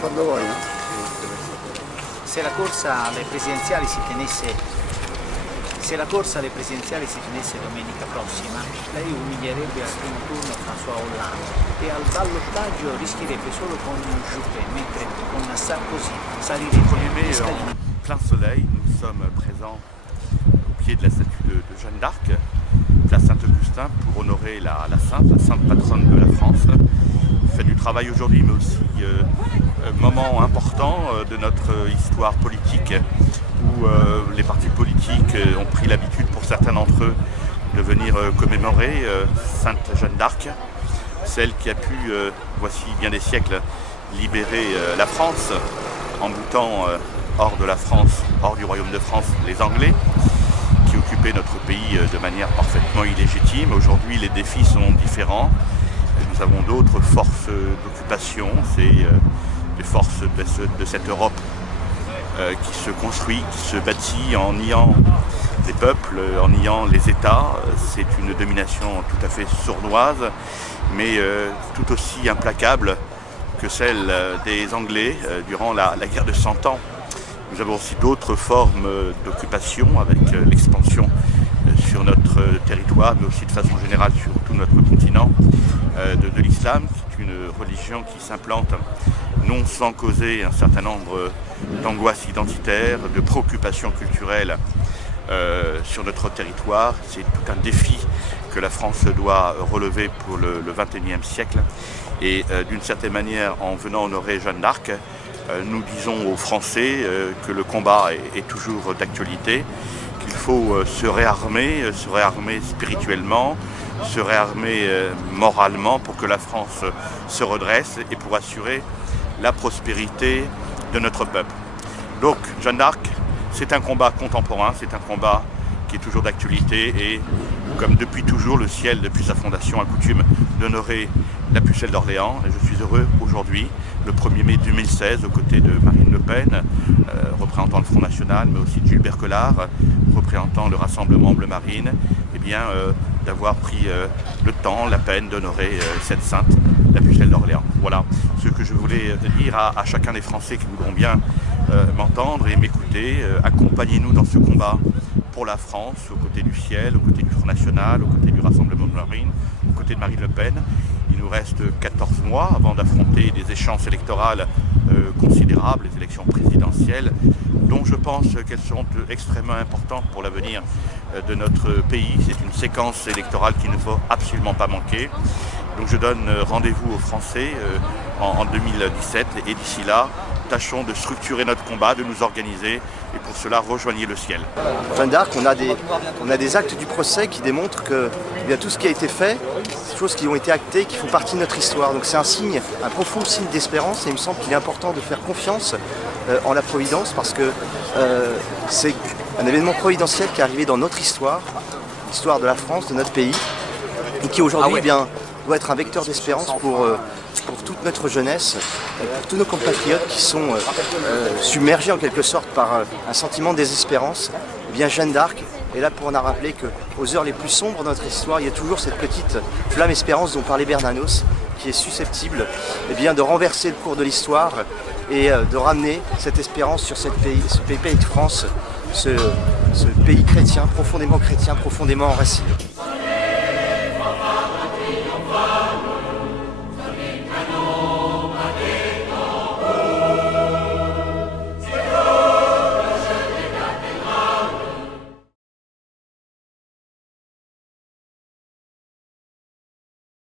quando vuoi. Se la corsa alle presidenziali si tenesse, domenica prossima, lei umilierebbe al primo turno François Hollande e al ballottaggio rischierebbe solo con Juppé, mentre con Sarkozy salirebbe gli scalini. Plein soleil, nous sommes présents au pied de la statue de Jeanne d'Arc, place Saint-Augustin, pour honorer la sainte patronne de la France. On fait du travail aujourd'hui, mais aussi moment important de notre histoire politique, où les partis politiques ont pris l'habitude, pour certains d'entre eux, de venir commémorer Sainte Jeanne d'Arc, celle qui a pu, voici bien des siècles, libérer la France en boutant hors de la France, hors du royaume de France, les Anglais, qui occupaient notre pays de manière parfaitement illégitime. Aujourd'hui, les défis sont différents. Nous avons d'autres forces d'occupation, c'est les forces de cette Europe qui se construit, qui se bâtit en niant les peuples, en niant les États. C'est une domination tout à fait sournoise, mais tout aussi implacable que celle des Anglais durant la guerre de 100 ans. Nous avons aussi d'autres formes d'occupation avec l'expansion sur notre territoire, mais aussi de façon générale sur tout notre continent, de l'islam, qui est une religion qui s'implante non sans causer un certain nombre d'angoisses identitaires, de préoccupations culturelles sur notre territoire. C'est tout un défi que la France doit relever pour le XXIe siècle. Et d'une certaine manière, en venant honorer Jeanne d'Arc, nous disons aux Français que le combat est toujours d'actualité, qu'il faut se réarmer spirituellement, se réarmer moralement pour que la France se redresse et pour assurer la prospérité de notre peuple. Donc Jeanne d'Arc, c'est un combat contemporain, c'est un combat qui est toujours d'actualité et comme depuis toujours, le ciel, depuis sa fondation, a coutume d'honorer la pucelle d'Orléans. Et je suis heureux aujourd'hui, le 1er mai 2016, aux côtés de Marine Le Pen, représentant le Front National, mais aussi de Gilbert Collard, représentant le Rassemblement Bleu Marine, eh bien, d'avoir pris le temps, la peine d'honorer cette sainte, la pucelle d'Orléans. Voilà ce que je voulais dire à chacun des Français qui voudront bien m'entendre et m'écouter. Accompagnez-nous dans ce combat pour la France, aux côtés du ciel, aux côtés du Front National, aux côtés du Rassemblement Bleu Marine, aux côtés de Marine Le Pen. Il nous reste 14 mois avant d'affronter des échéances électorales considérables, les élections présidentielles, dont je pense qu'elles seront extrêmement importantes pour l'avenir de notre pays. C'est une séquence électorale qu'il ne faut absolument pas manquer. Donc je donne rendez-vous aux Français en 2017 et d'ici là, tâchons de structurer notre combat, de nous organiser et pour cela rejoignez le ciel. Jeanne d'Arc, on a des actes du procès qui démontrent que tout ce qui a été fait, des choses qui ont été actées, qui font partie de notre histoire. Donc c'est un profond signe d'espérance et il me semble qu'il est important de faire confiance en la Providence parce que c'est un événement providentiel qui est arrivé dans notre histoire, l'histoire de la France, de notre pays, et qui aujourd'hui doit être un vecteur d'espérance pour toute notre jeunesse, pour tous nos compatriotes qui sont submergés en quelque sorte par un sentiment de désespérance. Eh bien Jeanne d'Arc est là pour en rappeler qu'aux heures les plus sombres de notre histoire, il y a toujours cette petite flamme espérance dont parlait Bernanos, qui est susceptible de renverser le cours de l'histoire et de ramener cette espérance sur ce pays de France, ce pays chrétien, profondément enraciné.